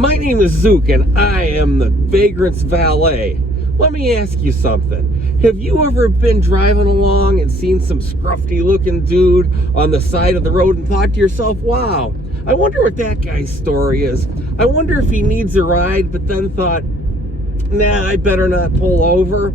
My name is Zook, and I am the Vagrant's Valet. Let me ask you something. Have you ever been driving along and seen some scruffy looking dude on the side of the road and thought to yourself, wow, I wonder what that guy's story is. I wonder if he needs a ride, but then thought, nah, I better not pull over.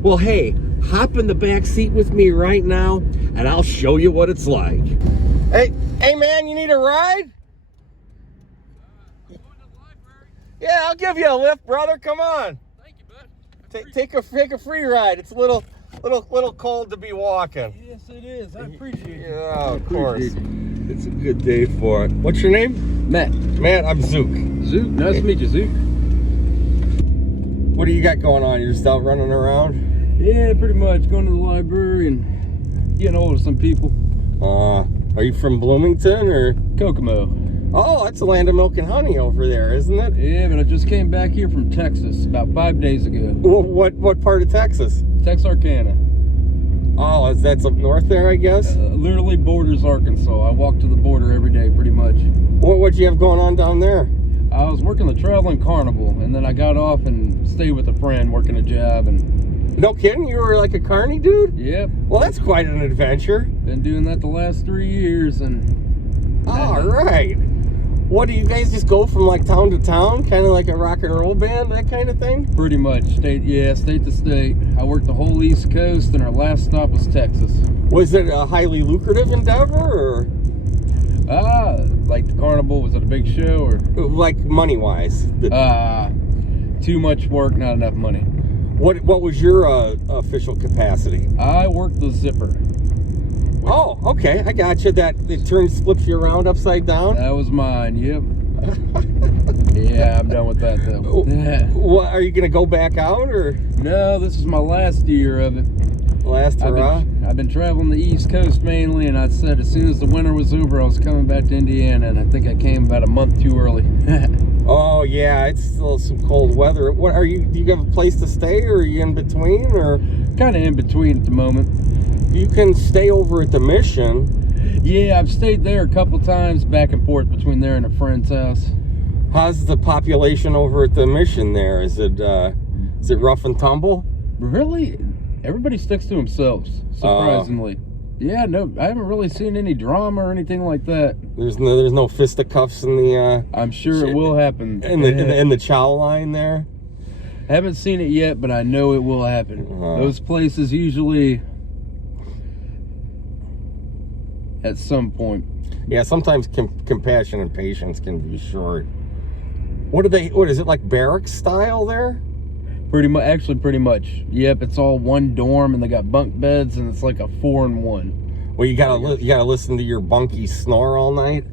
Well, hey, hop in the back seat with me right now, and I'll show you what it's like. Hey man, you need a ride? Yeah, I'll give you a lift, brother. Come on. Thank you, bud. Take a free ride. It's a little cold to be walking. Yes, it is. I appreciate it. Yeah, of course. It's a good day for it. What's your name? Matt. Matt, I'm Zook. Zook, nice to meet you, Zook. What do you got going on? You're just out running around? Yeah, pretty much. Going to the library and getting hold of some people. Are you from Bloomington or? Kokomo. Oh, that's the land of milk and honey over there, isn't it? Yeah, but I just came back here from Texas about 5 days ago. Well, what part of Texas? Texarkana. Oh, that's up north there, I guess? Literally borders Arkansas. I walk to the border every day, pretty much. What'd you have going on down there? I was working the traveling carnival, and then I got off and stayed with a friend working a job. And no kidding? You were like a carny dude? Yep. Well, that's quite an adventure. Been doing that the last 3 years, and... All right. What, do you guys just go from like town to town, kind of like a rock and roll band, that kind of thing? Pretty much, state to state. I worked the whole East Coast, and our last stop was Texas. Was it a highly lucrative endeavor, or? Like the carnival, was it a big show, or? Like money-wise? Too much work, not enough money. What was your official capacity? I worked the zipper. Oh, okay, I got you. That it flips you around upside down? That was mine, yep. Yeah, I'm done with that, though. What, are you going to go back out, or? No, this is my last year of it. Last hurrah? I've been traveling the East Coast mainly, and I said as soon as the winter was over, I was coming back to Indiana, and I think I came about a month too early. Oh, yeah, it's still some cold weather. What are you? Do you have a place to stay, or are you in between, or? Kind of in between at the moment. You can stay over at the Mission. Yeah, I've stayed there a couple times, back and forth between there and a friend's house. How's the population over at the Mission there? Is it rough and tumble? Really? Everybody sticks to themselves, surprisingly. Yeah, no, I haven't really seen any drama or anything like that. There's no fisticuffs in the... I'm sure it will happen. In the chow line there? I haven't seen it yet, but I know it will happen. Those places usually... at some point. Yeah, sometimes compassion and patience can be short. What is it, like barracks style there? Pretty much. Yep, it's all one dorm, and they got bunk beds, and it's like a 4-in-1. Well, you gotta listen to your bunkie snore all night.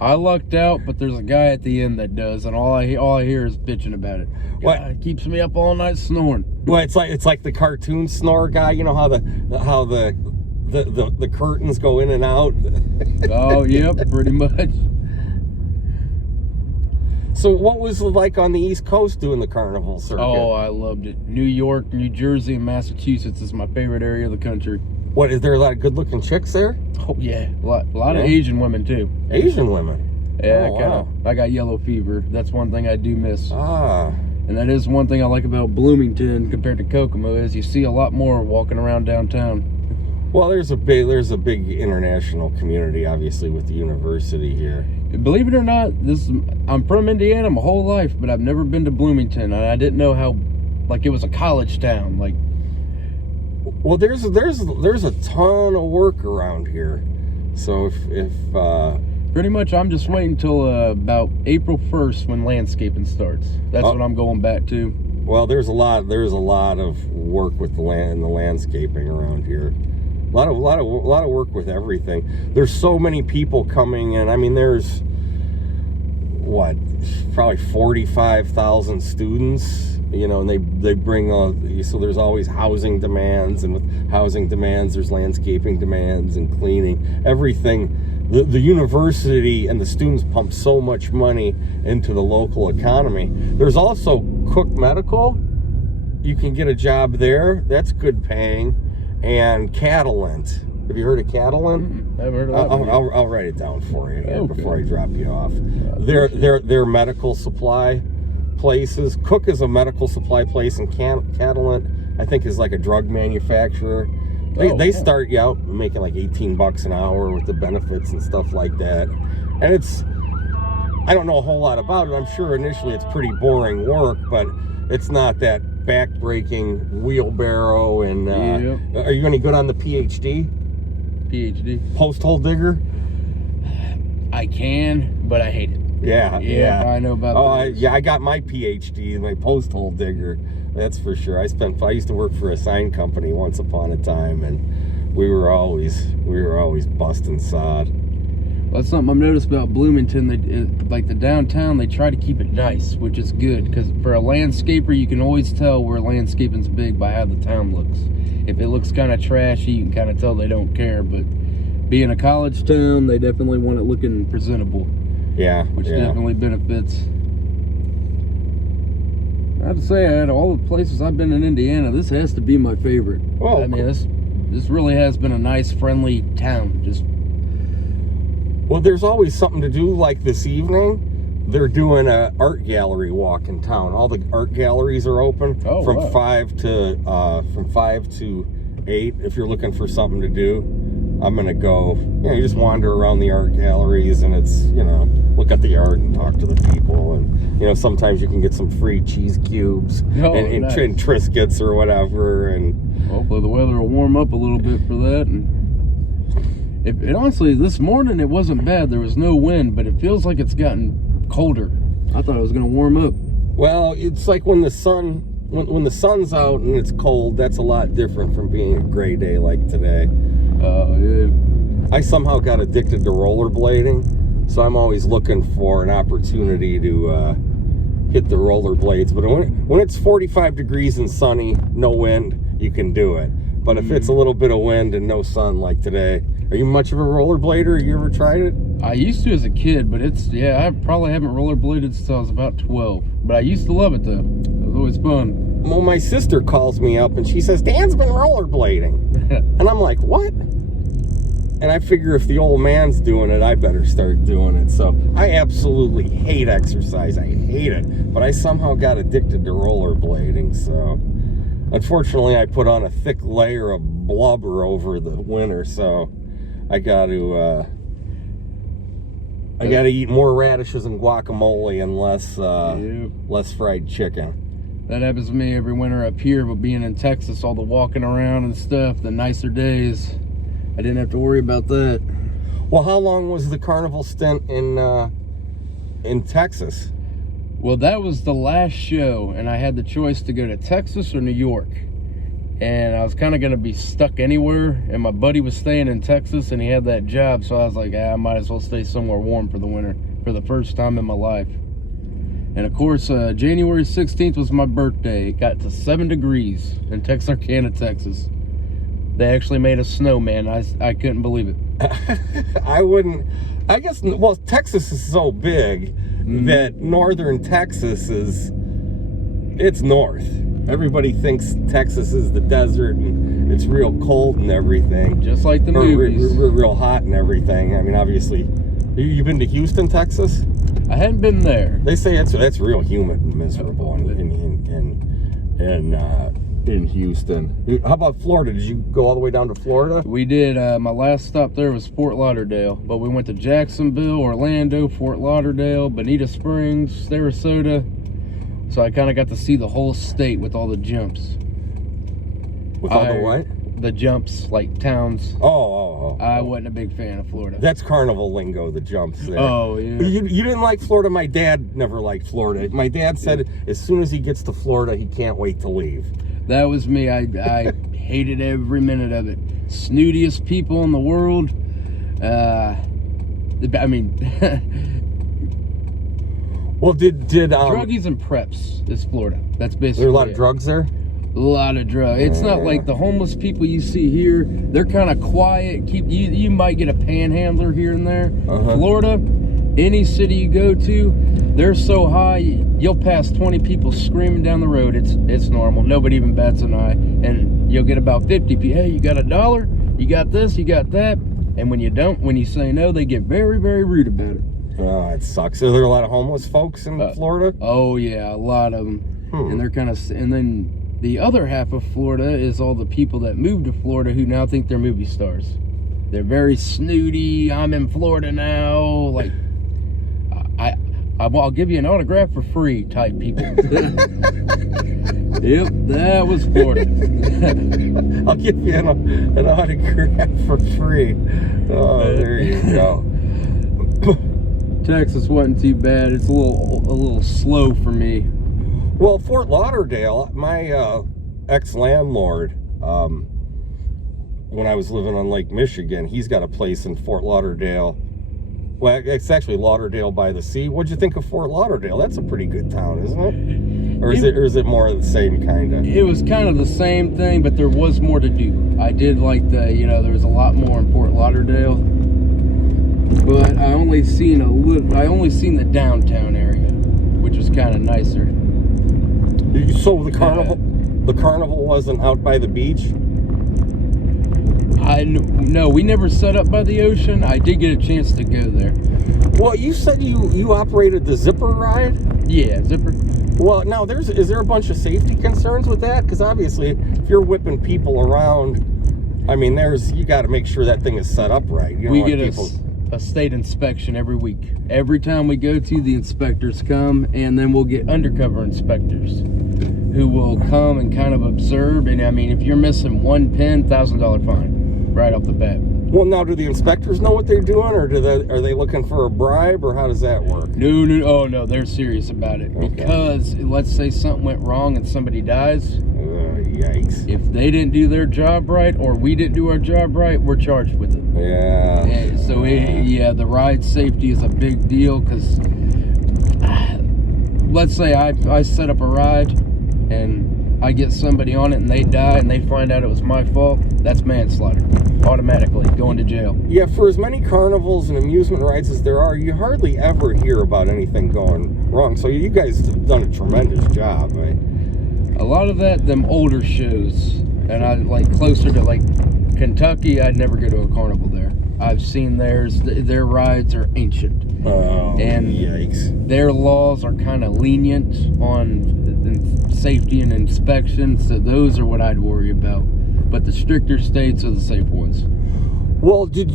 I lucked out, but there's a guy at the end that does, and all I hear is bitching about it. God, it keeps me up all night snoring. Well, it's like the cartoon snore guy. You know how the curtains go in and out. Oh, yep, pretty much. So what was it like on the East Coast doing the carnival circuit? Oh, I loved it. New York, New Jersey, and Massachusetts is my favorite area of the country. What, is there a lot of good-looking chicks there? Oh, yeah. A lot of Asian women, too. Asian women? Yeah, wow. I got yellow fever. That's one thing I do miss. Ah. And that is one thing I like about Bloomington compared to Kokomo, is you see a lot more walking around downtown. Well, there's a big international community, obviously, with the university here. Believe it or not, I'm from Indiana my whole life, but I've never been to Bloomington, and I didn't know how, like, it was a college town. Like, well, there's a ton of work around here, so if pretty much, I'm just waiting till about April 1st when landscaping starts. That's what I'm going back to. Well, there's a lot of work with the landscaping around here. A lot of work with everything. There's so many people coming in. I mean, there's what, probably 45,000 students. You know, and they bring so there's always housing demands, and with housing demands, there's landscaping demands and cleaning. Everything. The university and the students pump so much money into the local economy. There's also Cook Medical. You can get a job there. That's good paying. And Catalent. Have you heard of Catalan? I've heard of that. I'll write it down for you Okay. before I drop you off. They're medical supply places. Cook is a medical supply place, and Catalan, I think, is like a drug manufacturer. They start you out making like $18 an hour with the benefits and stuff like that. And I don't know a whole lot about it. I'm sure initially it's pretty boring work, but it's not that back-breaking wheelbarrow. And are you any good on the PhD? Post-hole digger? I can, but I hate it. Yeah. I know about that. I got my PhD, my post-hole digger. That's for sure. I used to work for a sign company once upon a time, and we were always busting sod. Well, that's something I've noticed about Bloomington. Like the downtown, they try to keep it nice, which is good, because for a landscaper, you can always tell where landscaping's big by how the town looks. If it looks kind of trashy, you can kind of tell they don't care. But being a college town, they definitely want it looking presentable. Yeah, which definitely benefits. I have to say, out of all the places I've been in Indiana, this has to be my favorite. Oh, I mean, this really has been a nice, friendly town. Well, there's always something to do. Like this evening, they're doing an art gallery walk in town. All the art galleries are open from 5 to 8. If you're looking for something to do, I'm gonna go. You just wander around the art galleries, and it's look at the art and talk to the people, and sometimes you can get some free cheese cubes and Triscuits or whatever. And hopefully the weather will warm up a little bit for that. And honestly, this morning it wasn't bad. There was no wind, but it feels like it's gotten colder. I thought it was gonna warm up. Well, it's like when the sun's out and it's cold. That's a lot different from being a gray day like today. I somehow got addicted to rollerblading, so I'm always looking for an opportunity to hit the rollerblades. But when it's 45 degrees and sunny, no wind, you can do it. But if it's a little bit of wind and no sun like today, are you much of a rollerblader? You ever tried it? I used to as a kid, but I probably haven't rollerbladed since I was about 12. But I used to love it though. It was always fun. Well, my sister calls me up and she says, Dan's been rollerblading. And I'm like, what? And I figure if the old man's doing it, I better start doing it. So I absolutely hate exercise. I hate it. But I somehow got addicted to rollerblading. So unfortunately, I put on a thick layer of blubber over the winter. So I got to eat more radishes and guacamole and less fried chicken. That happens to me every winter up here, but being in Texas, all the walking around and stuff, the nicer days, I didn't have to worry about that. Well, how long was the carnival stint in Texas? Well, that was the last show, and I had the choice to go to Texas or New York. And I was kind of going to be stuck anywhere, and my buddy was staying in Texas, and he had that job, so I was like, I might as well stay somewhere warm for the winter, for the first time in my life. And of course, January 16th was my birthday. It got to 7 degrees in Texarkana, Texas. They actually made a snowman. I couldn't believe it. I wouldn't. I guess, well, Texas is so big that northern Texas it's north. Everybody thinks Texas is the desert and it's real cold and everything. Just like the movies. Real hot and everything. I mean, obviously, you been to Houston, Texas? I hadn't been there. They say it's real humid and miserable in Houston. How about Florida? Did you go all the way down to Florida? We did. My last stop there was Fort Lauderdale, but we went to Jacksonville, Orlando, Fort Lauderdale, Bonita Springs, Sarasota. So I kind of got to see the whole state with all the jumps. With all the what? The jumps, like towns. Oh. I wasn't a big fan of Florida. That's carnival lingo, the jumps there. Oh, yeah. You didn't like Florida? My dad never liked Florida. My dad said as soon as he gets to Florida, he can't wait to leave. That was me. I hated every minute of it. Snootiest people in the world. I mean... Well, did druggies and preps is Florida. That's basically there a lot of drugs there? A lot of drugs. It's not like the homeless people you see here. They're kind of quiet. You might get a panhandler here and there. Florida, any city you go to, they're so high you'll pass 20 people screaming down the road. It's normal. Nobody even bats an eye. And you'll get about 50 people. Hey, you got $1? You got this, you got that. And when you don't, when you say no, they get very, very rude about it. Oh, it sucks. Are there a lot of homeless folks in Florida? Oh, yeah, a lot of them. And they're kind of, and then the other half of Florida is all the people that moved to Florida who now think they're movie stars. They're very snooty. I'm in Florida now. Like, I'll give you an autograph for free type people. Yep, that was Florida. I'll give you an autograph for free. Oh, there you go. Texas wasn't too bad. It's a little slow for me. Well, Fort Lauderdale, my ex-landlord, when I was living on Lake Michigan, he's got a place in Fort Lauderdale. Well, it's actually Lauderdale by the sea. What'd you think of Fort Lauderdale? That's a pretty good town, isn't it? Or is it more of the same kind of? It was kind of the same thing, but there was more to do. I did like there was a lot more in Fort Lauderdale. But I only seen the downtown area, which was kind of nicer. So the carnival wasn't out by the beach? No, we never set up by the ocean. I did get a chance to go there. Well, you said you operated the zipper ride? Yeah, zipper. Well, now is there a bunch of safety concerns with that? Because obviously, if you're whipping people around, I mean, you got to make sure that thing is set up right. You we get a state inspection every week. Every time we go to, the inspectors come, and then we'll get undercover inspectors who will come and kind of observe. And I mean, if you're missing one pin, $1,000 fine right off the bat. Well, now, do the inspectors know what they're doing, or are they looking for a bribe, or how does that work? No, oh no, they're serious about it. Okay. Because let's say something went wrong and somebody dies. Yikes! If they didn't do their job right, or we didn't do our job right, we're charged with it. Yeah. And so the ride safety is a big deal, because let's say I set up a ride and I get somebody on it and they die and they find out it was my fault, that's manslaughter. Automatically going to jail. Yeah, for as many carnivals and amusement rides as there are, you hardly ever hear about anything going wrong. So you guys have done a tremendous job, right? A lot of them older shows, and I like closer to like Kentucky, I'd never go to a carnival there. I've seen theirs. Their rides are ancient. Oh, and yikes. Their laws are kind of lenient on safety and inspection, so those are what I'd worry about. But the stricter states are the safe ones. Well, did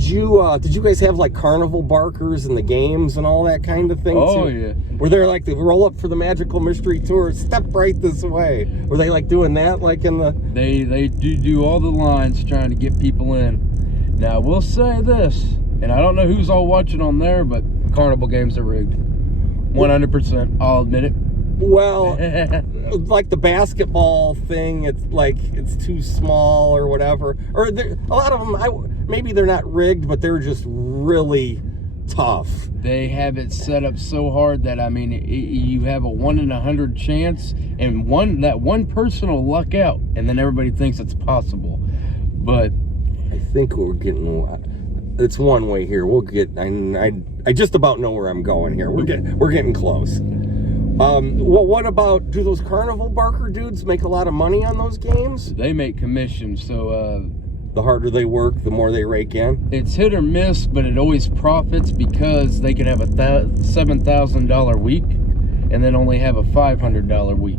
you guys have like carnival barkers and the games and all that kind of thing too? Oh yeah. Were there like the roll up for the Magical Mystery Tour, step right this way? Were they like doing that like in the? They do all the lines trying to get people in. Now we'll say this, and I don't know who's all watching on there, but carnival games are rigged. 100%. I'll admit it. Well, like the basketball thing, it's too small or whatever. Or a lot of them, maybe they're not rigged, but they're just really tough. They have it set up so hard that, I mean, you have a 1 in 100 chance, and that one person will luck out, and then everybody thinks it's possible. But I think we're getting. It's one way here. We'll get. I just about know where I'm going here. We're getting close. Well, what about, do those carnival barker dudes make a lot of money on those games? They make commissions, so the harder they work, the more they rake in. It's hit or miss, but it always profits, because they can have a $7,000 week and then only have a $500 week.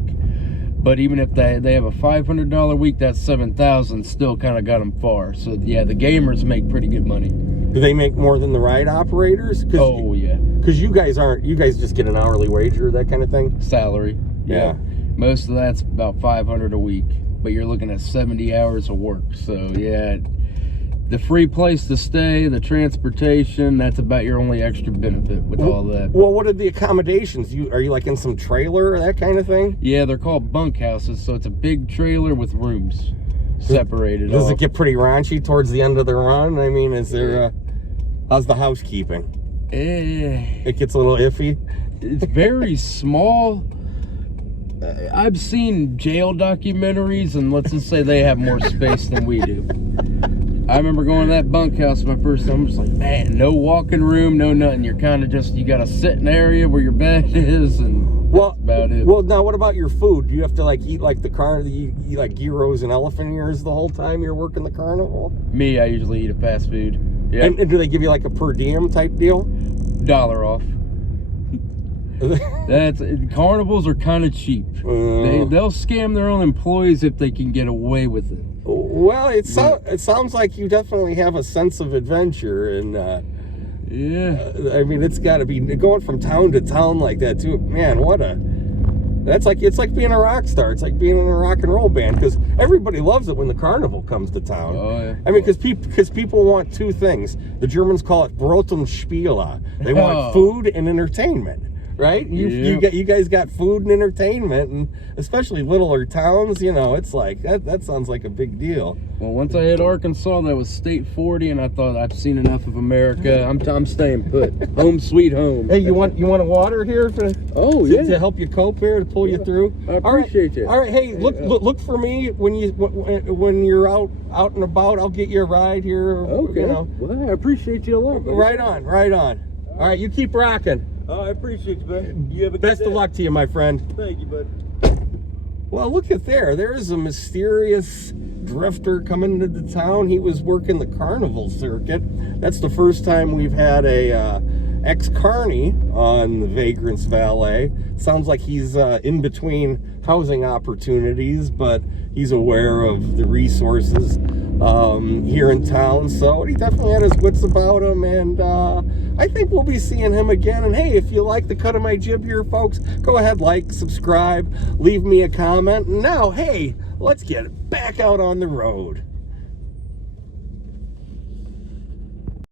But even if they have a $500 week, that $7,000 still kind of got them far. So yeah, the gamers make pretty good money. Do they make more than the ride operators? Oh yeah. Because you guys just get an hourly wage or that kind of thing? Salary. Yeah. Most of that's about $500 a week, but you're looking at 70 hours of work. So yeah, the free place to stay, the transportation, that's about your only extra benefit with all that. Well, what are the accommodations? Are you like in some trailer or that kind of thing? Yeah, they're called bunk houses, so it's a big trailer with rooms separated. Does it get pretty raunchy towards the end of the run? I mean, is there how's the housekeeping? It gets a little iffy. It's very small. I've seen jail documentaries, and let's just say they have more space than we do. I remember going to that bunkhouse my first time. I was like, man, no walking room, no nothing. You're kind of just, you got a sitting area where your bed is, and that's about it. Well, now what about your food? Do you have to like eat like you eat like gyros and elephant ears the whole time you're working the carnival? Me, I usually eat a fast food. Yeah. And do they give you like a per diem type deal? $1 off. Carnivals are kind of cheap. They'll scam their own employees if they can get away with it. Well, it sounds like you definitely have a sense of adventure, and yeah. I mean, it's got to be going from town to town like that too. Man, it's like being a rock star. It's like being in a rock and roll band, because everybody loves it when the carnival comes to town. Oh, yeah. I mean, because people want two things. The Germans call it Brot und Spiele. They want food and entertainment. Right? You guys got food and entertainment, and especially littler towns, you know, it's like that sounds like a big deal. Well, once I hit Arkansas, that was state 40, and I thought I've seen enough of America. I'm staying put. Home sweet home. Hey, you want a water here to help you cope here, to pull you through? I appreciate you. All right, hey, look for me when you're out and about. I'll get you a ride here. Okay. You know. Well, I appreciate you a lot. Right on. All right, you keep rocking. Oh, I appreciate you, bud. You have a good Best day. of luck to you, my friend. Thank you, bud. Well, look at there. There's a mysterious drifter coming into the town. He was working the carnival circuit. That's the first time we've had a ex-CARNIE on the Vagrant's Valet. Sounds like he's in between housing opportunities, but he's aware of the resources here in town. So he definitely had his wits about him, and I think we'll be seeing him again. And hey, if you like the cut of my jib here, folks, go ahead, like, subscribe, leave me a comment. And now, hey, let's get back out on the road.